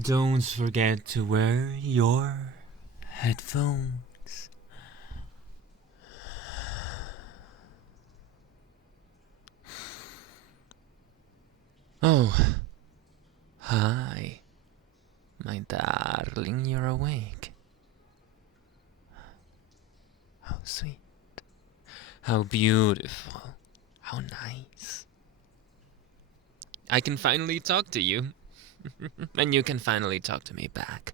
Don't forget to wear your headphones. Oh, hi, my darling, you're awake. How sweet. How beautiful. How nice. I can finally talk to you. And you can finally talk to me back.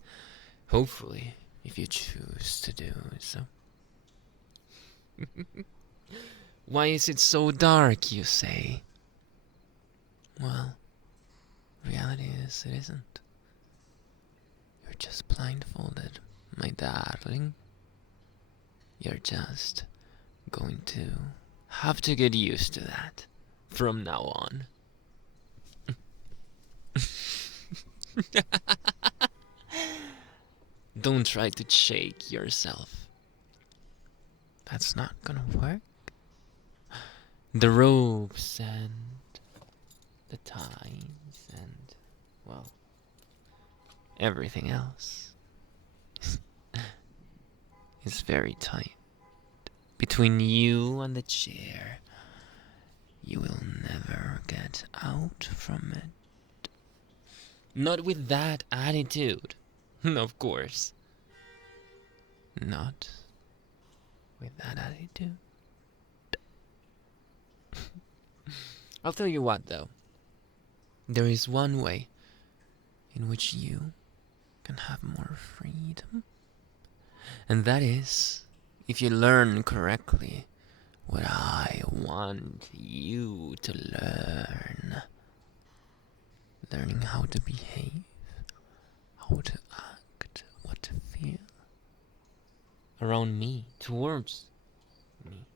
Hopefully, if you choose to do so. Why is it so dark, you say? Well, reality is it isn't. You're just blindfolded, my darling. You're just going to have to get used to that from now on. Don't try to shake yourself. That's not gonna work. The ropes and the ties and, well, everything else is very tight. Between you and the chair, you will never get out from it. Not with that attitude, of course. Not with that attitude. I'll tell you what, though. There is one way in which you can have more freedom. And that is if you learn correctly what I want you to learn. Learning how to behave, how to act, what to feel. Around me, towards me,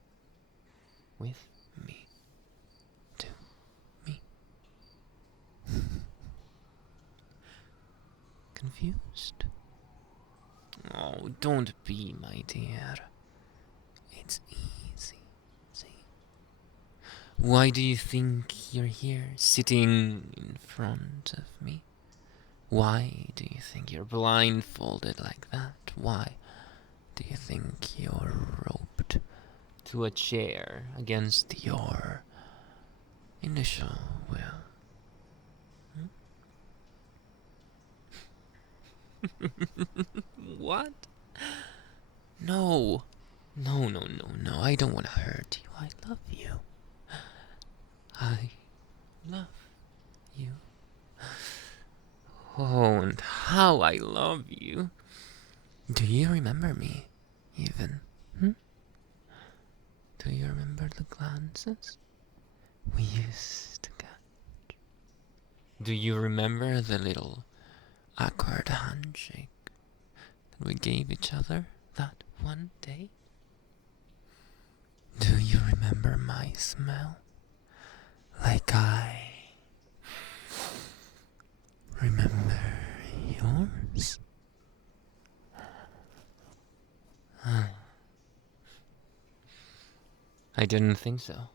with me, to me. Confused? Oh, don't be, my dear. It's easy, see? Why do you think you're here, sitting in front of me? Why do you think you're blindfolded like that? Why do you think you're roped to a chair against your initial will? What? No. No. I don't want to hurt you. I love you. I love you. Oh, and how I love you. Do you remember me, even? Do you remember the glances we used to catch? Do you remember the little awkward handshake that we gave each other that one day? Do you remember my smell? Like I remember yours? I didn't think so.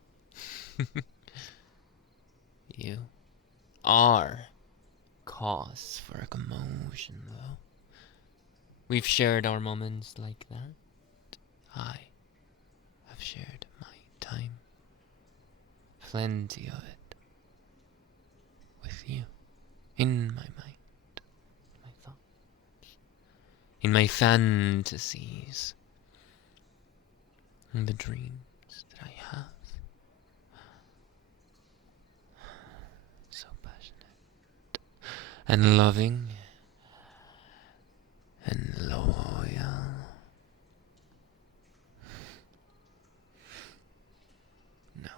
You are cause for a commotion, though. We've shared our moments like that. I have shared my time. Plenty of it. With you. In my mind. In my thoughts. In my fantasies. In the dreams that I have. So passionate. And loving. And loyal. No.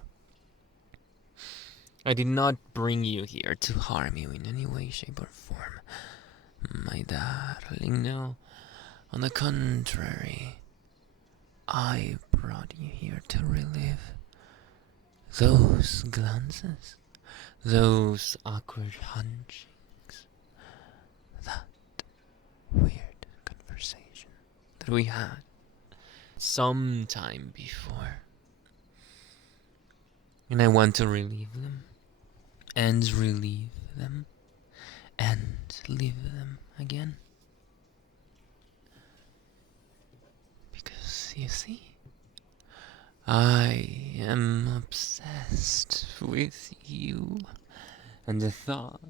I did not bring you here to harm you in any way, shape, or form. My darling, no. On the contrary, I brought you here to relive those glances, those awkward handshakes, that weird conversation that we had some time before. And I want to relive them, and relieve them, and leave them again. Because, you see, I am obsessed with you and the thought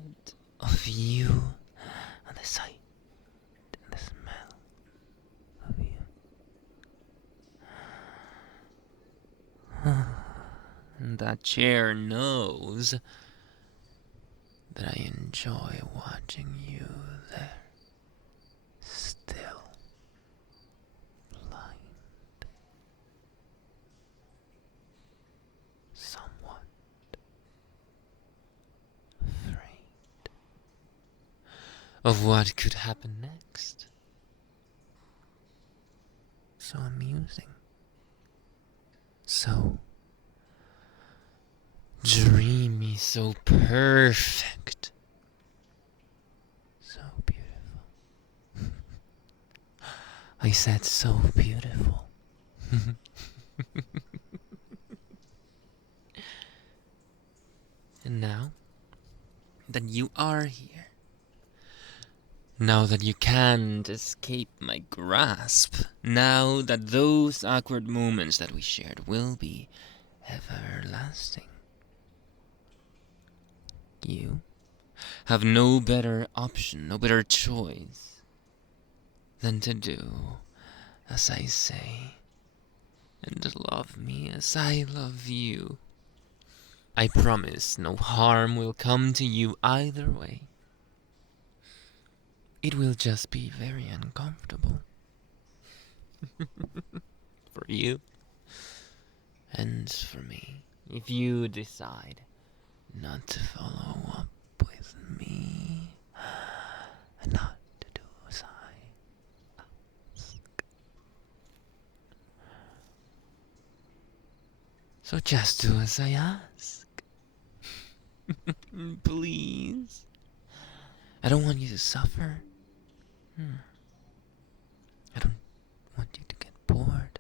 of you and the sight and the smell of you. And that chair knows that I enjoy watching you there, still blind, somewhat afraid of what could happen next. So amusing, so dreamy, so perfect, so beautiful. I said so beautiful. And now that you are here, now that you can't escape my grasp, now that those awkward moments that we shared will be everlasting, you have no better option, no better choice than to do as I say and love me as I love you. I promise no harm will come to you either way. It will just be very uncomfortable. For you and for me, if you decide not to follow up with me and not to do as I ask. So just do as I ask. Please. I don't want you to suffer. I don't want you to get bored.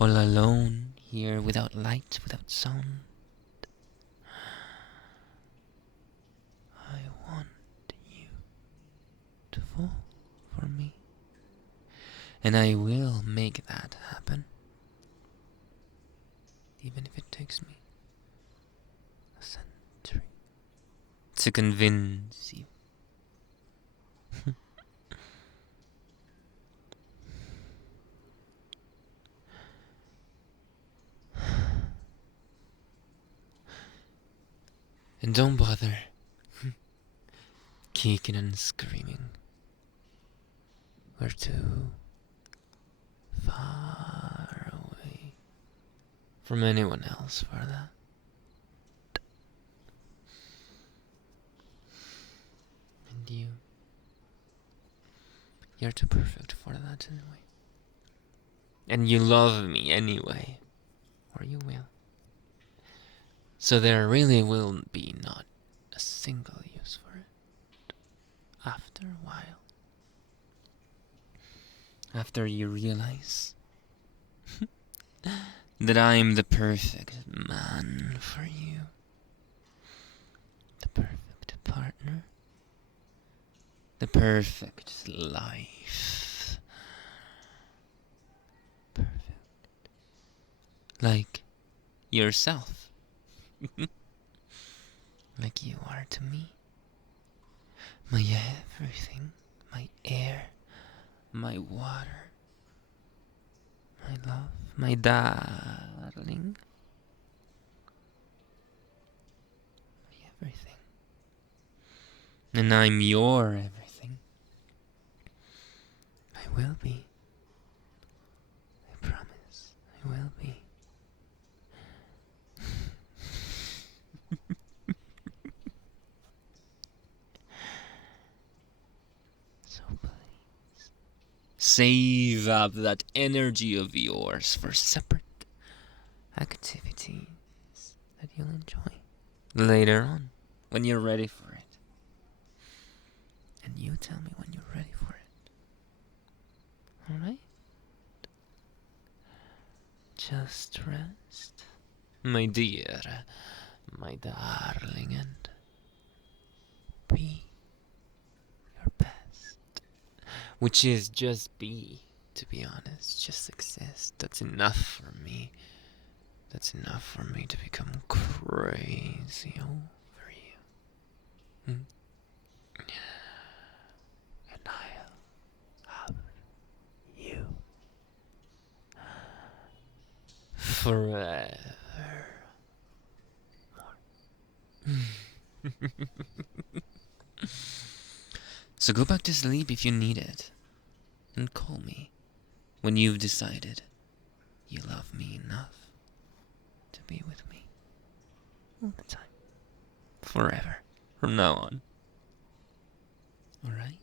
All alone here without light, without sound. I want you to fall for me. And I will make that happen. Even if it takes me a century to convince you. And don't bother kicking and screaming. We're too far away from anyone else for that. And you're too perfect for that anyway. And you love me anyway, or you will. So there really will be not a single use for it after a while. After you realize that I'm the perfect man for you. The perfect partner. The perfect life. Perfect. Like yourself. Like you are to me. My everything. My air. My water. My love. My darling. My everything. And I'm your everything. I will be. I promise. I will be. So please, save up that energy of yours for separate activities that you'll enjoy later on when you're ready for it. And you tell me when you're ready for it. Alright? Just rest, my dear, my darling, and be your best. which is just be, to be honest, just exist. That's enough for me. That's enough for me to become crazy over you. Hmm? And I'll have you forever. So go back to sleep if you need it, and call me when you've decided you love me enough to be with me all the time. Forever. From now on. Alright?